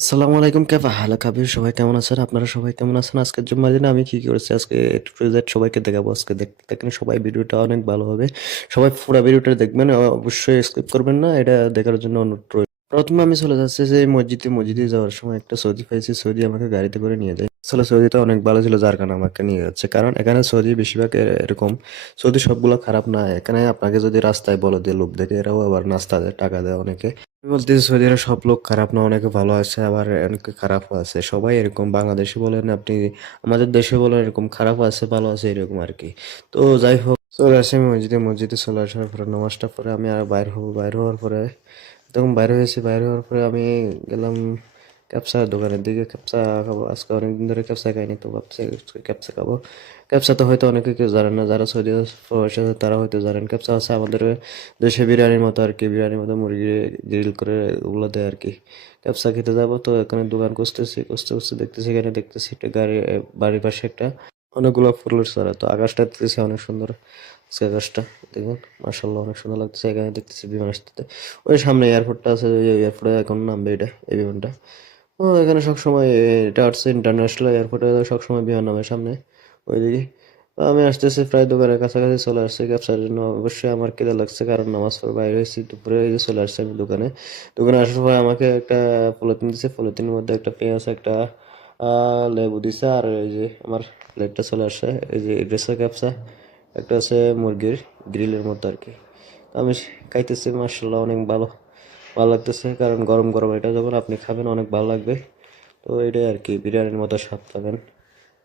আসসালামু আলাইকুম কেফা হালাক হাবিব সবাই কেমন আছেন? আপনারা সবাই কেমন আছেন? আজকের জুম্মার দিনে আমি কি করেছি আজকে A to Z সবাইকে দেখাবো আজকে দেখতে থাকেন সবাই ভিডিওটা অনেক ভালো হবে। সবাই পুরা ভিডিওটা দেখবেন অবশ্যই স্কিপ করবেন না এটা দেখার জন্য অনুরোধ রইল। প্রথমে আমি চলে যাচ্ছি যে মসজিদে যাওয়ার সময় একটা সৌদি পাইছি সৌদি আমাকে গাড়িতে করে নিয়ে যায়। আসলে সৌদিটা অনেক ভালো ছিল যার কারণে আমাকে নিয়ে যাচ্ছে কারণ এখানে সৌদি বেশিরভাগ এরকম সৌদি সবগুলো খারাপ না এখানে আপনাকে যদি রাস্তায় বলে দিয়ে লোক দেখে এরাও আবার নাস্তা দেয় টাকা দেয় অনেকে আমি বলতেছি সৌদি আরব সব লোক খারাপ না অনেকে ভালো আছে আবার অনেকে খারাপও আছে সবাই এরকম বাংলাদেশে বলেন আপনি আমাদের দেশে বলেন এরকম খারাপও আছে ভালো আছে এরকম আর কি তো যাই হোক চলে আসি আমি মসজিদে চলে আসার পরে নামাজটা পরে আমি আর বাইর হওয়ার পরে তখন বাইরে হয়েছি বাইরে হওয়ার পরে আমি গেলাম ক্যাপসার দোকানের দিকে ক্যাপসা খাবো আজকে অনেকদিন ধরে ক্যাপসা খাইনি তো ভাবছি ক্যাপসা খাবো ক্যাপসা তো হয়তো অনেকে কেউ জানেন না যারা সৌদি প্রবাসী আছে তারা হয়তো জানেন ক্যাপসা আছে আমাদের দেশে বিরিয়ানির মতো আর কি বিরিয়ানির মতো মুরগি গ্রিল করে ওগুলো দেয় আর কি ক্যাপসা খেতে যাবো তো এখানে দোকান খুঁজতে দেখতেছি এখানে দেখতেছি একটা বাড়ির পাশে একটা অনেকগুলো ফুলের চারা তো আকাশটা দেখতেছি অনেক সুন্দর আজকে আকাশটা দেখুন মার্শাল্লাহ অনেক সুন্দর লাগতেছে এখানে দেখতেছি বিমান আসতে ওই সামনে এয়ারপোর্টটা আছে ওই এয়ারপোর্টে এখন নামবে এটা এই বিমানটা ও এখানে সবসময় এটা হচ্ছে ইন্টারন্যাশনাল এয়ারপোর্টে সবসময় বিমান নামে সামনে ওইদিকে তো আমি আসতেছি প্রায় দোকানের কাছাকাছি চলে আসছি ব্যবসার জন্য অবশ্যই আমার খিদে লাগছে কারণ নামাজ পড়ে বাইরে হয়েছি দুপুরে এই যে চলে আসছি আমি দোকানে আসার পরে আমাকে একটা পলিথিন দিছে পলিথিনের মধ্যে একটা পেঁয়াজ একটা লেবু দিছে আর এই যে আমার প্লেটটা চলে আসছে এই যে ড্রেসের ক্যাপসা একটা আছে মুরগির গ্রিলের মতো আর কি আমি খাইতেছি মার্শাল্লাহ অনেক ভালো লাগতেছে কারণ গরম গরম এটা যখন আপনি খাবেন অনেক ভালো লাগবে তো এটাই আর কি বিরিয়ানির মতো স্বাদ পাবেন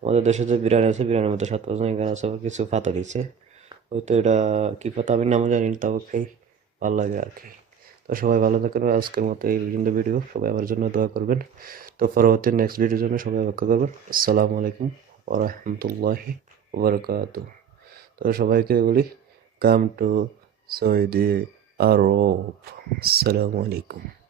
আমাদের দেশে যে বিরিয়ানি আছে বিরিয়ানির মতো স্বাদ পাবেন এখানে আছে আবার কিছু পাতা দিচ্ছে হয়তো এটা কি পাতা আমি নামও জানি না তাও খাই ভালো লাগে আর কি তো সবাই ভালো থাকেন আজকের মতো এই পর্যন্ত ভিডিও সবাই আমার জন্য দোয়া করবেন তো পরবর্তী নেক্সট ভিডিওর জন্য সবাই অপেক্ষা করবেন আসসালামু আলাইকুম ওয়া রাহমাতুল্লাহি ওয়া বারাকাতুহু তো সবাইকে বলি কাম টু সৌদি আরব আসসালামু আলাইকুম